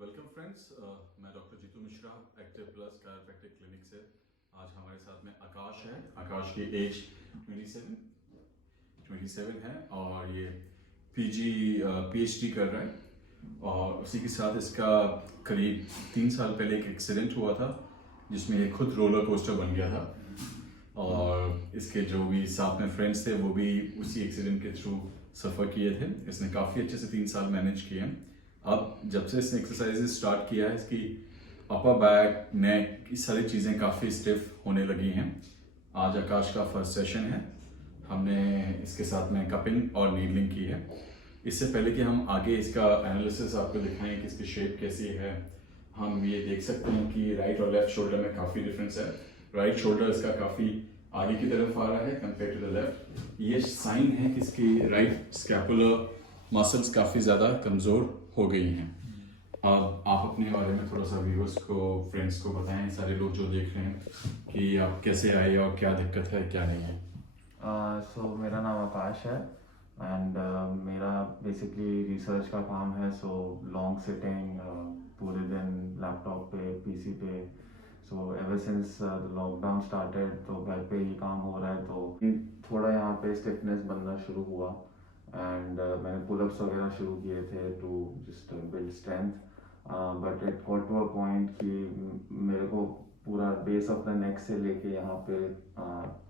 Welcome friends, मैं doctor Jitu Mishra active plus chiropractic clinic से। आज हमारे साथ में आकाश है। आकाश की एज 27 है और ये पीएचडी कर रहा है। और उसी के साथ इसका करीब 3 साल पहले एक एक्सीडेंट हुआ था जिसमें ये खुद रोलर कोस्टर बन गया था। और इसके जो भी साथ में फ्रेंड्स थे वो भी उसी एक्सीडेंट के थ्रू सफ़र किए थे। इसने काफ़ी अच्छे से 3 साल मैनेज किए हैं। अब जब से इसने एक्सरसाइजेस स्टार्ट किया है, इसकी अपर बैक नेक ये सारी चीज़ें काफ़ी स्टिफ होने लगी हैं। आज आकाश का फर्स्ट सेशन है। हमने इसके साथ में कपिंग और नीडलिंग की है। इससे पहले कि हम आगे इसका एनालिसिस आपको दिखाएं कि इसकी शेप कैसी है, हम ये देख सकते हैं कि राइट और लेफ्ट शोल्डर में काफ़ी डिफरेंस है। राइट शोल्डर इसका काफ़ी आगे की तरफ आ रहा है कंपेयर टू द लेफ्ट। ये साइन है कि इसकी राइट स्कैपुलर मसल्स काफ़ी ज़्यादा कमज़ोर हो गई हैं। अब आप अपने बारे में थोड़ा सा व्यूअर्स को, फ्रेंड्स को बताएं, सारे लोग जो देख रहे हैं, कि आप कैसे आए और क्या दिक्कत है क्या नहीं है। सो मेरा नाम आकाश है एंड मेरा बेसिकली रिसर्च का काम है। सो लॉन्ग सिटिंग पूरे दिन लैपटॉप पे पीसी पे। So ever since lockdown started तो घर पे ही काम हो रहा है, तो थोड़ा यहाँ पे स्टिफनेस बनना शुरू हुआ एंड मैंने पुलअप्स वगैरह शुरू किए थे to just build strength. But it got to a point कि मेरे को पूरा बेस ऑफ द नेक से लेके यहाँ पे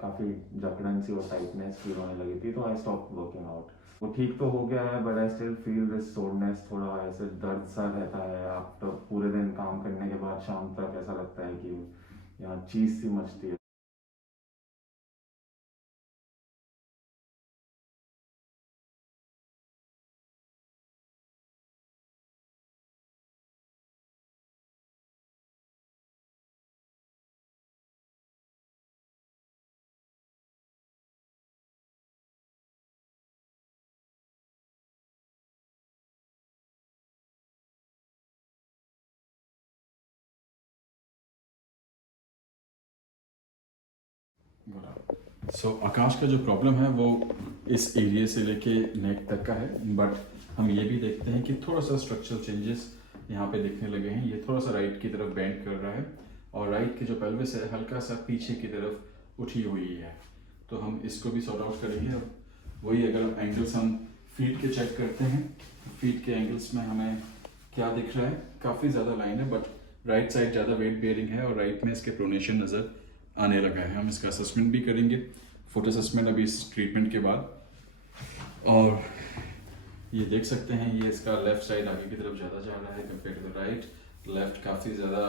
काफ़ी जकड़न सी और टाइटनेस फील होने लगी थी, तो आई स्टॉप वर्किंग आउट। वो ठीक तो हो गया है but I still feel this soreness, थोड़ा ऐसे दर्द सा रहता है। आफ्टर पूरे दिन काम करने के बाद शाम तक ऐसा लगता है कि यहाँ चीज़ सी मचती है। सो आकाश का जो प्रॉब्लम है वो इस एरिया से लेके नेक तक का है, बट हम ये भी देखते हैं कि थोड़ा सा स्ट्रक्चरल चेंजेस यहाँ पे दिखने लगे हैं। ये थोड़ा सा राइट की तरफ बेंड कर रहा है और राइट की जो पेल्विस है हल्का सा पीछे की तरफ उठी हुई है। तो हम इसको भी सॉर्ट आउट करेंगे। अब वही अगर एंगल्स हम फीट के चेक करते हैं, फीट के एंगल्स में हमें क्या दिख रहा है, काफ़ी ज़्यादा लाइन है बट राइट साइड ज़्यादा वेट बेयरिंग है और राइट में इसके प्रोनेशन नज़र आने लगा है। हम इसका असेसमेंट भी करेंगे, फुट असेसमेंट अभी इस ट्रीटमेंट के बाद। और ये देख सकते हैं ये इसका लेफ्ट साइड आगे की तरफ ज़्यादा जा रहा है compare to the right. Left काफ़ी ज़्यादा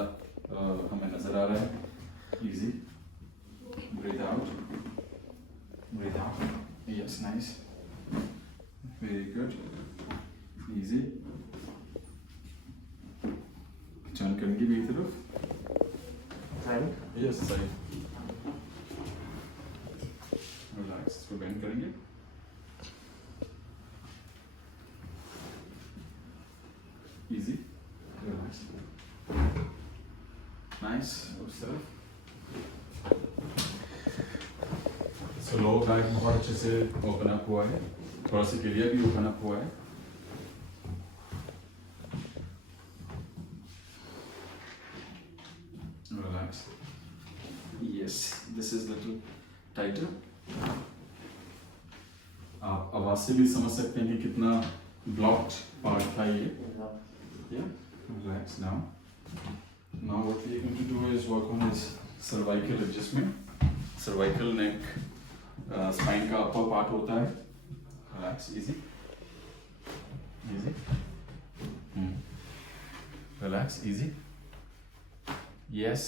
हमें नज़र आ रहा है। Easy breathe out, breathe out, yes nice, very good, easy. Turn करेंगे भी तरफ, राइट यस साइड, रिलैक्स, इसको बेंड करेंगे, इजी, रिलैक्स, नाइस, उस तरफ। सो लोअर बैक बहुत अच्छे से ओपन अप हुआ है, थोड़ा सा क्लियर भी ओपन अप हुआ है। Relax, yes, this is little tighter. आप आवाज से भी समझ सकते हैं कि कितना ब्लॉक्ड पार्ट था ये। Yeah, relax now. Now what we are going to do is work on his cervical adjustment. Cervical neck, spine का upper part होता है। Relax, easy, easy. Relax, easy. Yes,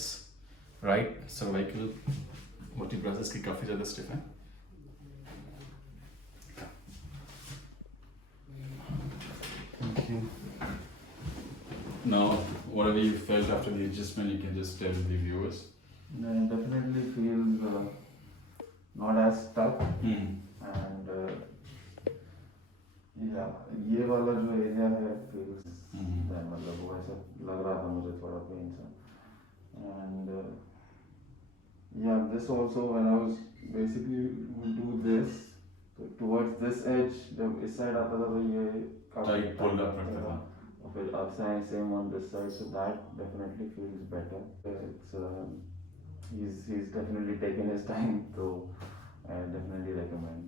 right cervical vertebrae इसकी काफी ज़्यादा stiff है। Thank you. Now, whatever you felt after the adjustment, you can just tell the viewers. I definitely feel not as stuck and ये वाला जो area है feels मतलब वो ऐसा लग रहा था मुझे थोड़ा पेन सा। and this also when I was basically would do this तो towards this edge जब इस साइड आता था तो ये Tight pulled up रखता था। फिर अब same on this side, so that definitely feels better. It's he's definitely taken his time, so I definitely recommend.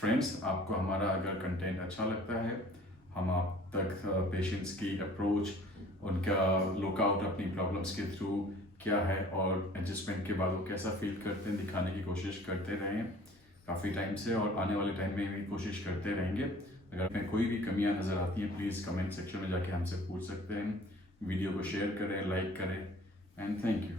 Friends, आपको हमारा अगर कंटेंट अच्छा लगता है, हम आप तक पेशेंट्स की अप्रोच, उनका लुकआउट अपनी प्रॉब्लम्स के थ्रू क्या है और एडजस्टमेंट के बाद वो कैसा फील करते हैं दिखाने की कोशिश करते रहे हैं काफ़ी टाइम से, और आने वाले टाइम में भी कोशिश करते रहेंगे। अगर आपने कोई भी कमियां नज़र आती हैं, प्लीज़ कमेंट सेक्शन में जाके हमसे पूछ सकते हैं। वीडियो को शेयर करें, लाइक करें, एंड थैंक यू।